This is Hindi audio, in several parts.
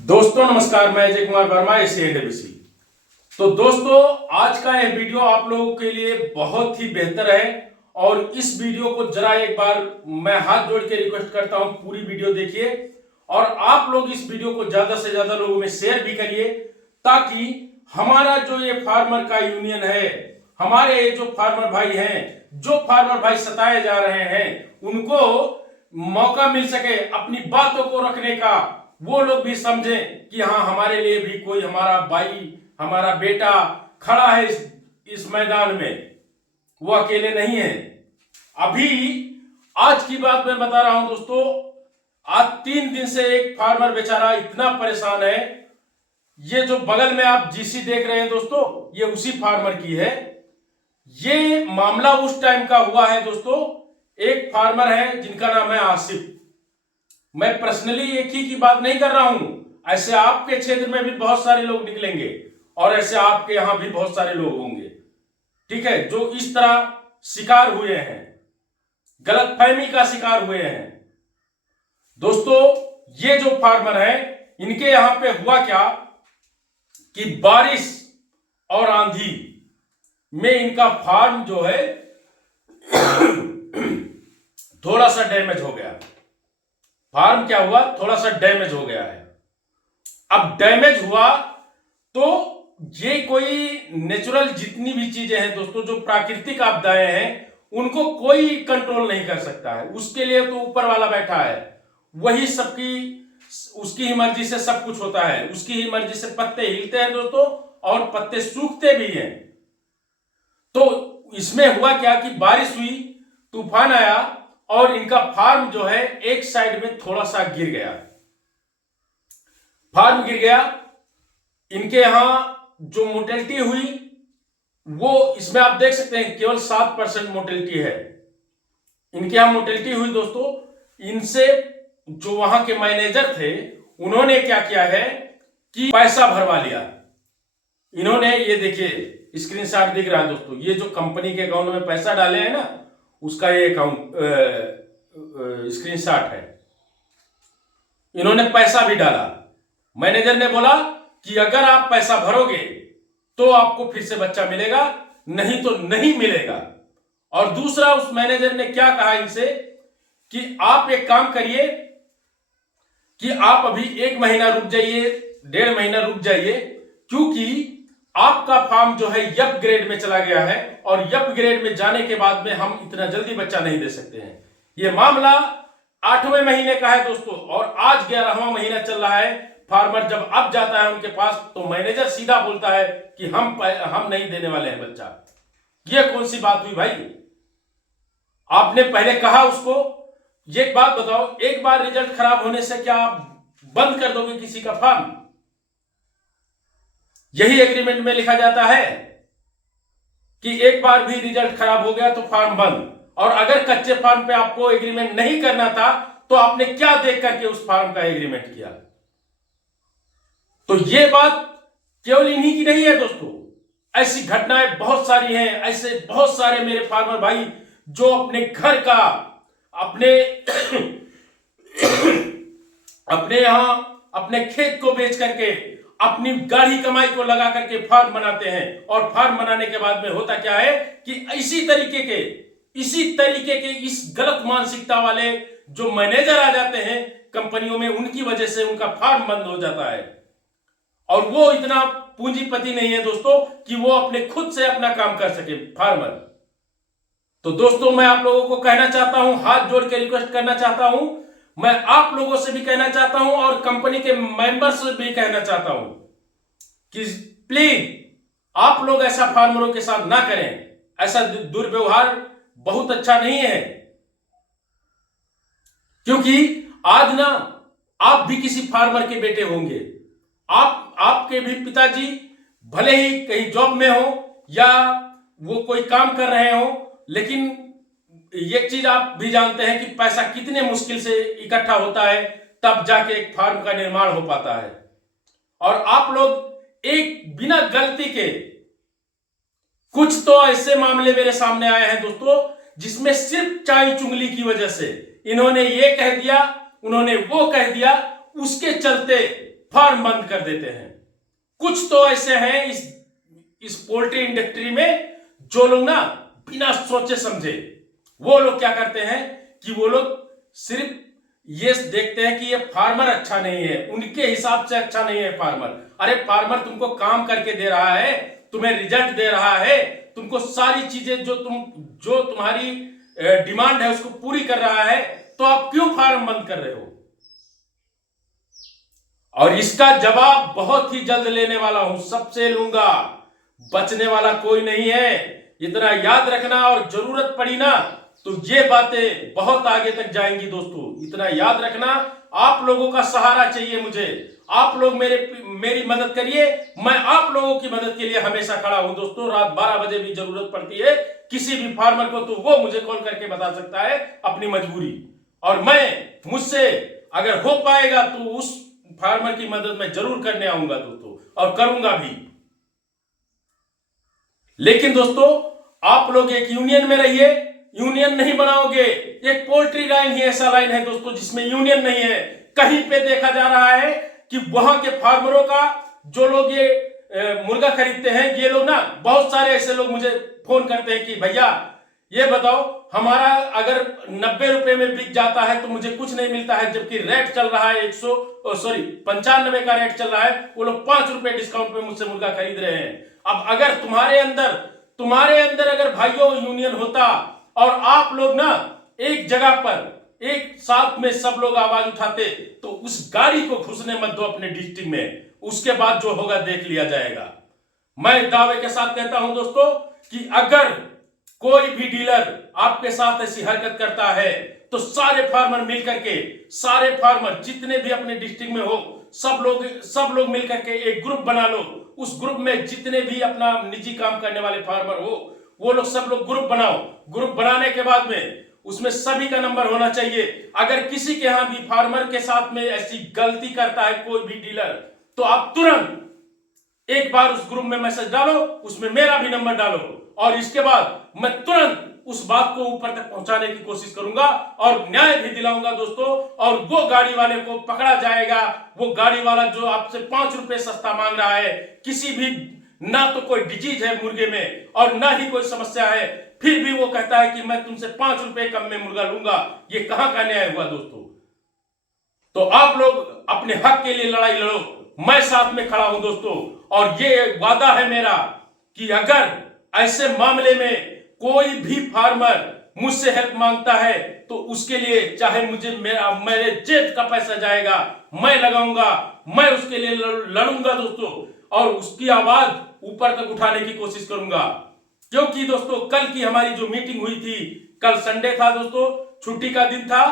दोस्तों नमस्कार, मैं अजय कुमार वर्मा, एसीएनडीबीसी। तो दोस्तों, आज का यह वीडियो आप लोगों के लिए बहुत ही बेहतर है और इस वीडियो को जरा एक बार मैं हाथ जोड़ के रिक्वेस्ट करता हूं, पूरी वीडियो देखिए और आप लोग इस वीडियो को ज्यादा से ज्यादा लोगों में शेयर भी करिए ताकि हमारा जो ये फार्मर का यूनियन है, हमारे ये जो फार्मर भाई हैं, जो फार्मर भाई सताए जा रहे हैं, उनको मौका मिल सके अपनी बातों को रखने का। वो लोग भी समझें कि हाँ, हमारे लिए भी कोई हमारा भाई, हमारा बेटा खड़ा है इस मैदान में, वो अकेले नहीं है। अभी आज की बात मैं बता रहा हूं दोस्तों, आज 3 दिन से एक फार्मर बेचारा इतना परेशान है। ये जो बगल में आप जीसी देख रहे हैं दोस्तों, ये उसी फार्मर की है। ये मामला उस टाइम का हुआ है दोस्तों। एक फार्मर है जिनका नाम है आसिफ। मैं पर्सनली एक ही की बात नहीं कर रहा हूं, ऐसे आपके क्षेत्र में भी बहुत सारे लोग निकलेंगे और ऐसे आपके यहां भी बहुत सारे लोग होंगे, ठीक है, जो इस तरह शिकार हुए हैं, गलतफहमी का शिकार हुए हैं। दोस्तों, ये जो फार्मर है, इनके यहां पे हुआ क्या कि बारिश और आंधी में इनका फार्म जो है थोड़ा सा डैमेज हो गया। फार्म क्या हुआ, थोड़ा सा डैमेज हो गया है। अब डैमेज हुआ तो ये कोई नेचुरल जितनी भी चीजें हैं दोस्तों, जो प्राकृतिक आपदाएं हैं, उनको कोई कंट्रोल नहीं कर सकता है। उसके लिए तो ऊपर वाला बैठा है, वही उसकी ही मर्जी से सब कुछ होता है। उसकी ही मर्जी से पत्ते हिलते हैं दोस्तों और पत्ते सूखते भी हैं। तो इसमें हुआ क्या कि बारिश हुई, तूफान आया और इनका फार्म जो है एक साइड में थोड़ा सा गिर गया। फार्म गिर गया। इनके यहां जो मोर्टेलिटी हुई वो इसमें आप देख सकते हैं केवल 7% मोर्टेलिटी है। इनके यहां मोर्टेलिटी हुई दोस्तों। इनसे जो वहां के मैनेजर थे, उन्होंने क्या किया है कि पैसा भरवा लिया। इन्होंने, ये देखिए स्क्रीनशॉट दिख रहा है दोस्तों, ये जो कंपनी के अकाउंट में पैसा डाले हैं ना, उसका ये अकाउंट स्क्रीनशॉट है। इन्होंने पैसा भी डाला। मैनेजर ने बोला कि अगर आप पैसा भरोगे तो आपको फिर से बच्चा मिलेगा, नहीं तो नहीं मिलेगा। और दूसरा, उस मैनेजर ने क्या कहा इनसे कि आप एक काम करिए कि आप अभी 1 महीना रुक जाइए, 1.5 महीना रुक जाइए, क्योंकि आपका फार्म जो है यप ग्रेड में चला गया है और यप ग्रेड में जाने के बाद में हम इतना जल्दी बच्चा नहीं दे सकते हैं। यह मामला 8वें महीने का है दोस्तों और आज 11वां महीना चल रहा है। फार्मर जब अब जाता है उनके पास तो मैनेजर सीधा बोलता है कि हम नहीं देने वाले हैं बच्चा। यह कौन सी बात हुई भाई? आपने पहले कहा उसको। एक बात बताओ, एक बार रिजल्ट खराब होने से क्या आप बंद कर दोगे किसी का फार्म? यही एग्रीमेंट में लिखा जाता है कि एक बार भी रिजल्ट खराब हो गया तो फार्म बंद। और अगर कच्चे फार्म पे आपको एग्रीमेंट नहीं करना था तो आपने क्या देख करके उस फार्म का एग्रीमेंट किया? तो ये बात केवल इन्हीं की नहीं है दोस्तों, ऐसी घटनाएं बहुत सारी हैं। ऐसे बहुत सारे मेरे फार्मर भाई जो अपने घर का, अपने अपने यहां अपने खेत को बेच करके, अपनी गाढ़ी कमाई को लगा करके फार्म बनाते हैं। और फार्म बनाने के बाद में होता क्या है कि इसी तरीके के इस गलत मानसिकता वाले जो मैनेजर आ जाते हैं कंपनियों में, उनकी वजह से उनका फार्म बंद हो जाता है। और वो इतना पूंजीपति नहीं है दोस्तों कि वो अपने खुद से अपना काम कर सके फार्मर। तो दोस्तों, मैं आप लोगों को कहना चाहता हूं, हाथ जोड़ के रिक्वेस्ट करना चाहता हूं, मैं आप लोगों से भी कहना चाहता हूं और कंपनी के मेंबर्स से भी कहना चाहता हूं कि प्लीज आप लोग ऐसा फार्मरों के साथ ना करें। ऐसा दुर्व्यवहार बहुत अच्छा नहीं है, क्योंकि आज ना आप भी किसी फार्मर के बेटे होंगे। आपके भी पिताजी भले ही कहीं जॉब में हो या वो कोई काम कर रहे हो, लेकिन एक चीज आप भी जानते हैं कि पैसा कितने मुश्किल से इकट्ठा होता है, तब जाके एक फार्म का निर्माण हो पाता है। और आप लोग एक बिना गलती के, कुछ तो ऐसे मामले मेरे सामने आए हैं दोस्तों जिसमें सिर्फ चाई चुंगली की वजह से इन्होंने ये कह दिया, उन्होंने वो कह दिया, उसके चलते फार्म बंद कर देते हैं। कुछ तो ऐसे हैं इस पोल्ट्री इंडस्ट्री में जो लोग ना बिना सोचे समझे वो लोग क्या करते हैं कि वो लोग सिर्फ ये देखते हैं कि ये फार्मर अच्छा नहीं है, उनके हिसाब से अच्छा नहीं है फार्मर। अरे फार्मर तुमको काम करके दे रहा है, तुम्हें रिजल्ट दे रहा है, तुमको सारी चीजें जो तुम्हारी डिमांड है उसको पूरी कर रहा है, तो आप क्यों फार्म बंद कर रहे हो? और इसका जवाब बहुत ही जल्द लेने वाला हूं, सबसे लूंगा, बचने वाला कोई नहीं है। इतना याद रखना, और जरूरत पड़ी ना तो ये बातें बहुत आगे तक जाएंगी दोस्तों। इतना याद रखना, आप लोगों का सहारा चाहिए मुझे, आप लोग मेरी मदद करिए, मैं आप लोगों की मदद के लिए हमेशा खड़ा हूं दोस्तों। रात 12 बजे भी जरूरत पड़ती है किसी भी फार्मर को, तो वो मुझे कॉल करके बता सकता है अपनी मजबूरी, और मुझसे अगर हो पाएगा तो उस फार्मर की मदद मैं जरूर करने आऊंगा दोस्तों, और करूंगा भी। लेकिन दोस्तों आप लोग एक यूनियन में रहिए। यूनियन नहीं बनाओगे, एक पोल्ट्री लाइन ही ऐसा लाइन है दोस्तों जिसमें यूनियन नहीं है। कहीं पे देखा जा रहा है कि वहां के फार्मरों का, जो लोग ये मुर्गा खरीदते हैं, ये लोग ना, बहुत सारे ऐसे लोग मुझे फोन करते हैं कि भैया ये बताओ, हमारा अगर 90 रुपए में बिक जाता है तो मुझे कुछ नहीं मिलता है, जबकि रेट चल रहा है 95 का रेट चल रहा है, वो लोग 5 रुपए डिस्काउंट पे मुझसे मुर्गा खरीद रहे हैं। अब अगर तुम्हारे अंदर अगर भाइयों यूनियन होता और आप लोग ना एक जगह पर एक साथ में सब लोग आवाज उठाते, तो उस गाड़ी को घुसने मत दो अपने डिस्ट्रिक्ट में, उसके बाद जो होगा देख लिया जाएगा। मैं दावे के साथ कहता हूं दोस्तों कि अगर कोई भी डीलर आपके साथ ऐसी हरकत करता है तो सारे फार्मर मिलकर के, सारे फार्मर जितने भी अपने डिस्ट्रिक्ट में हो, सब लोग मिलकर के एक ग्रुप बना लो। उस ग्रुप में जितने भी अपना निजी काम करने वाले फार्मर हो, वो लोग सब लोग ग्रुप बनाओ। ग्रुप बनाने के बाद में उसमें सभी का नंबर होना चाहिए। अगर किसी के यहां भी फार्मर के साथ में ऐसी गलती करता है कोई भी डीलर, तो आप तुरंत एक बार उस ग्रुप में मैसेज डालो, उसमें मेरा भी नंबर डालो, और इसके बाद मैं तुरंत उस बात को ऊपर तक पहुंचाने की कोशिश करूंगा और न्याय भी दिलाऊंगा दोस्तों। और वो गाड़ी वाले को पकड़ा जाएगा, वो गाड़ी वाला जो आपसे 5 रुपए सस्ता मांग रहा है, किसी भी, ना तो कोई डिजीज है मुर्गे में और ना ही कोई समस्या है, फिर भी वो कहता है कि मैं तुमसे 5 रुपए कम में मुर्गा लूंगा। ये कहां का न्याय हुआ दोस्तों? तो आप लोग अपने हक के लिए लड़ाई लड़ो, मैं साथ में खड़ा हूं दोस्तों। और ये वादा है मेरा कि अगर ऐसे मामले में कोई भी फार्मर मुझसे हेल्प मांगता है तो उसके लिए चाहे मेरे जेब का पैसा जाएगा, मैं लगाऊंगा, मैं उसके लिए लड़ूंगा दोस्तों, और उसकी आवाज ऊपर तक उठाने की कोशिश करूंगा। क्योंकि दोस्तों कल की हमारी जो मीटिंग हुई थी, कल संडे था दोस्तों, छुट्टी का दिन था,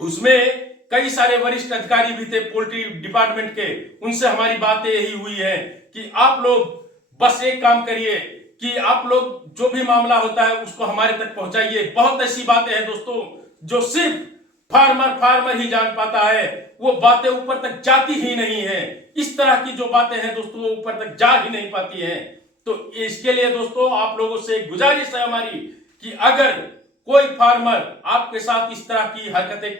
उसमें कई सारे वरिष्ठ अधिकारी भी थे पोल्ट्री डिपार्टमेंट के। उनसे हमारी बातें यही हुई है कि आप लोग बस एक काम करिए कि आप लोग जो भी मामला होता है उसको हमारे तक पहुंचाइए। बहुत ऐसी बातें हैं दोस्तों जो सिर्फ फार्मर ही जान पाता है, वो बातें ऊपर तक जाती ही नहीं है। इस तरह की जो बातें हैं दोस्तों वो ऊपर तक जा ही नहीं पाती हैं। तो इसके लिए दोस्तों आप लोगों से गुजारिश है हमारी कि अगर कोई फार्मर आपके साथ इस तरह की हरकतें,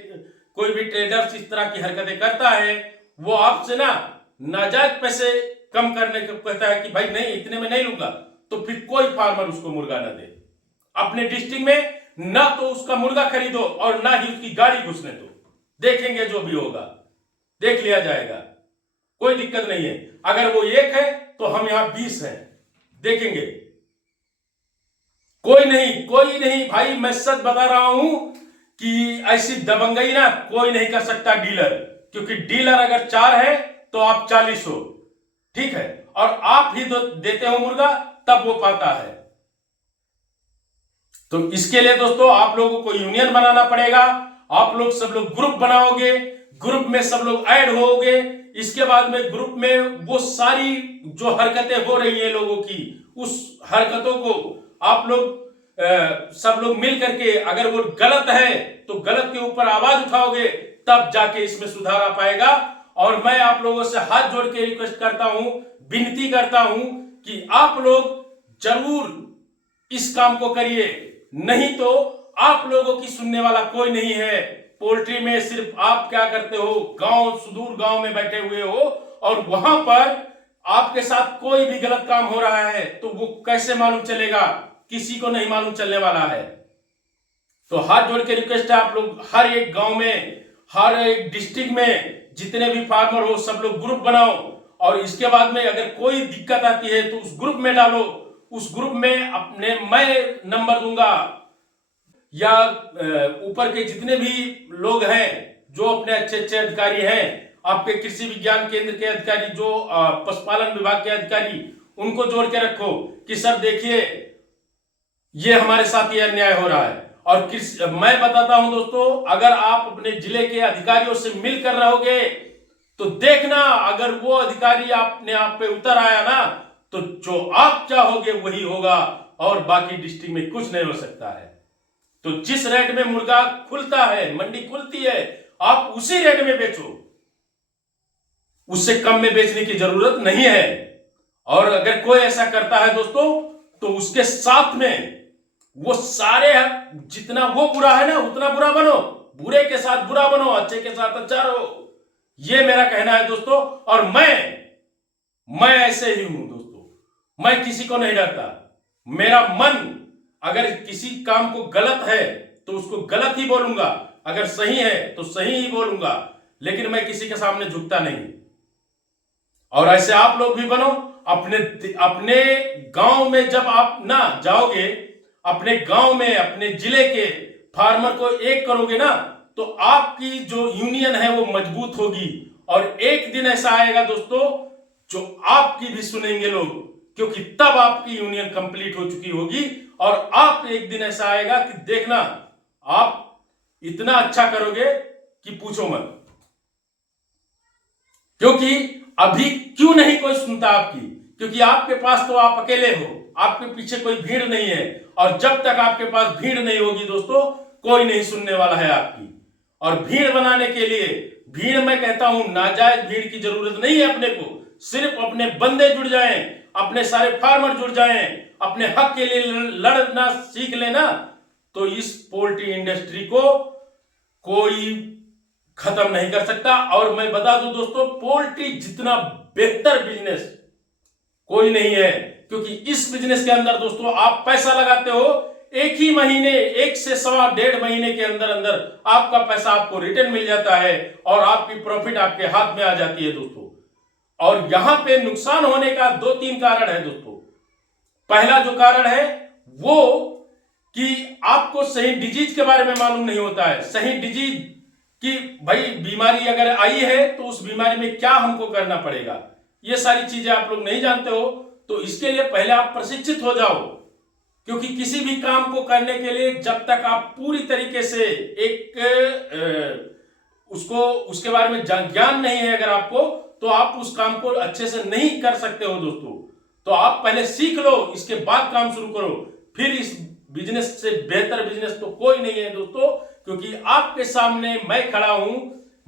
कोई भी ट्रेडर्स इस तरह की हरकतें करता है, वो आपसे ना नाजायज पैसे कम करने को कहता है कि भाई नहीं, इतने में नहीं लूंगा, तो फिर कोई फार्मर उसको मुर्गा ना दे। अपने डिस्ट्रिक्ट में ना तो उसका मुर्गा खरीदो और ना ही उसकी गाड़ी घुसने दो। देखेंगे जो भी होगा, देख लिया जाएगा, कोई दिक्कत नहीं है। अगर वो 1 है तो हम यहां 20 हैं, देखेंगे। कोई नहीं भाई, मैं सच बता रहा हूं कि ऐसी दबंगई ना कोई नहीं कर सकता डीलर, क्योंकि डीलर अगर 4 है तो आप 40 हो, ठीक है, और आप ही देते हो मुर्गा, तब वो पाता है। तो इसके लिए दोस्तों आप लोगों को यूनियन बनाना पड़ेगा। आप लोग सब लोग ग्रुप बनाओगे, ग्रुप में सब लोग ऐड होगे। इसके बाद में ग्रुप में वो सारी जो हरकतें हो रही है लोगों की, उस हरकतों को आप लोग सब लोग मिल करके, अगर वो गलत है तो गलत के ऊपर आवाज उठाओगे, तब जाके इसमें सुधार आ पाएगा। और मैं आप लोगों से हाथ जोड़ के रिक्वेस्ट करता हूं, विनती करता हूं कि आप लोग जरूर इस काम को करिए, नहीं तो आप लोगों की सुनने वाला कोई नहीं है। पोल्ट्री में सिर्फ आप क्या करते हो, गांव सुदूर गांव में बैठे हुए हो और वहां पर आपके साथ कोई भी गलत काम हो रहा है तो वो कैसे मालूम चलेगा? किसी को नहीं मालूम चलने वाला है। तो हाथ जोड़ के रिक्वेस्ट है, आप लोग हर एक गांव में, हर एक डिस्ट्रिक्ट में जितने भी फार्मर हो सब लोग ग्रुप बनाओ और इसके बाद में अगर कोई दिक्कत आती है तो उस ग्रुप में डालो। उस ग्रुप में अपने मैं नंबर दूंगा या ऊपर के जितने भी लोग हैं जो अपने अच्छे अच्छे अधिकारी हैं, आपके कृषि विज्ञान केंद्र के अधिकारी, जो पशुपालन विभाग के अधिकारी, उनको जोड़ के रखो कि सर देखिए ये हमारे साथ ये अन्याय हो रहा है। और मैं बताता हूं दोस्तों, अगर आप अपने जिले के अधिकारियों से मिलकर रहोगे तो देखना, अगर वो अधिकारी अपने आप पे उतर आया ना तो जो आप चाहोगे वही होगा और बाकी डिस्ट्रिक्ट में कुछ नहीं हो सकता है। तो जिस रेट में मुर्गा खुलता है, मंडी खुलती है, आप उसी रेट में बेचो, उससे कम में बेचने की जरूरत नहीं है। और अगर कोई ऐसा करता है दोस्तों तो उसके साथ में वो सारे, जितना वो बुरा है ना उतना बुरा बनो, बुरे के साथ बुरा बनो, अच्छे के साथ अच्छा रहो। ये मेरा कहना है दोस्तों। और मैं ऐसे ही हूं दोस्तों, मैं किसी को नहीं डरता। मेरा मन अगर किसी काम को गलत है तो उसको गलत ही बोलूंगा, अगर सही है तो सही ही बोलूंगा, लेकिन मैं किसी के सामने झुकता नहीं। और ऐसे आप लोग भी बनो। अपने गांव में जब आप ना जाओगे, अपने गांव में अपने जिले के फार्मर को एक करोगे ना तो आपकी जो यूनियन है वो मजबूत होगी। और एक दिन ऐसा आएगा दोस्तों जो आपकी भी सुनेंगे लोग, क्योंकि तब आपकी यूनियन कंप्लीट हो चुकी होगी। और आप एक दिन ऐसा आएगा कि देखना आप इतना अच्छा करोगे कि पूछो मत। क्योंकि अभी क्यों नहीं कोई सुनता आपकी? क्योंकि आपके पास तो आप अकेले हो, आपके पीछे कोई भीड़ नहीं है। और जब तक आपके पास भीड़ नहीं होगी दोस्तों, कोई नहीं सुनने वाला है आपकी। और भीड़ बनाने के लिए, भीड़ मैं कहता हूं नाजायज भीड़ की जरूरत नहीं है अपने को, सिर्फ अपने बंदे जुड़ जाएं, अपने सारे फार्मर जुड़ जाएं, अपने हक के लिए लड़ना सीख लेना, तो इस पोल्ट्री इंडस्ट्री को कोई खत्म नहीं कर सकता। और मैं बता दूं दोस्तों, पोल्ट्री जितना बेहतर बिजनेस कोई नहीं है। क्योंकि इस बिजनेस के अंदर दोस्तों आप पैसा लगाते हो, एक ही महीने, 1 से 1.5 महीने के अंदर अंदर आपका पैसा आपको रिटर्न मिल जाता है और आपकी प्रॉफिट आपके हाथ में आ जाती है दोस्तों। और यहां पे नुकसान होने का 2-3 कारण है दोस्तों। पहला जो कारण है वो कि आपको सही डिजीज के बारे में मालूम नहीं होता है। सही डिजीज कि भाई बीमारी अगर आई है तो उस बीमारी में क्या हमको करना पड़ेगा, ये सारी चीजें आप लोग नहीं जानते हो। तो इसके लिए पहले आप प्रशिक्षित हो जाओ। क्योंकि किसी भी काम को करने के लिए जब तक आप पूरी तरीके से उसके बारे में ज्ञान नहीं है अगर आपको, तो आप उस काम को अच्छे से नहीं कर सकते हो दोस्तों। तो आप पहले सीख लो, इसके बाद काम शुरू करो। फिर इस बिजनेस से बेहतर बिजनेस तो कोई नहीं है दोस्तों। क्योंकि आपके सामने मैं खड़ा हूं,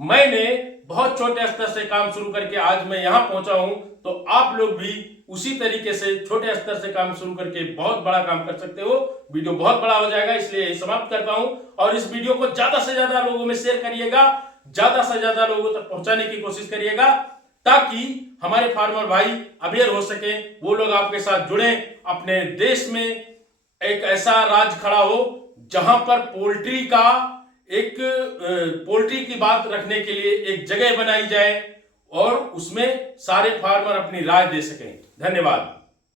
मैंने बहुत छोटे स्तर से काम शुरू करके आज मैं यहां पहुंचा हूं। तो आप लोग भी उसी तरीके से छोटे स्तर से काम शुरू करके बहुत बड़ा काम कर सकते हो। वीडियो बहुत बड़ा हो जाएगा, इसलिए समाप्त करता हूं। और इस वीडियो को ज्यादा से ज्यादा लोगों में शेयर करिएगा, ज्यादा से ज्यादा लोगों तक पहुंचाने की कोशिश करिएगा, ताकि हमारे फार्मर भाई अवेयर हो सके, वो लोग आपके साथ जुड़े। अपने देश में एक ऐसा राज खड़ा हो जहां पर पोल्ट्री की बात रखने के लिए एक जगह बनाई जाए और उसमें सारे फार्मर अपनी राय दे सकें। धन्यवाद।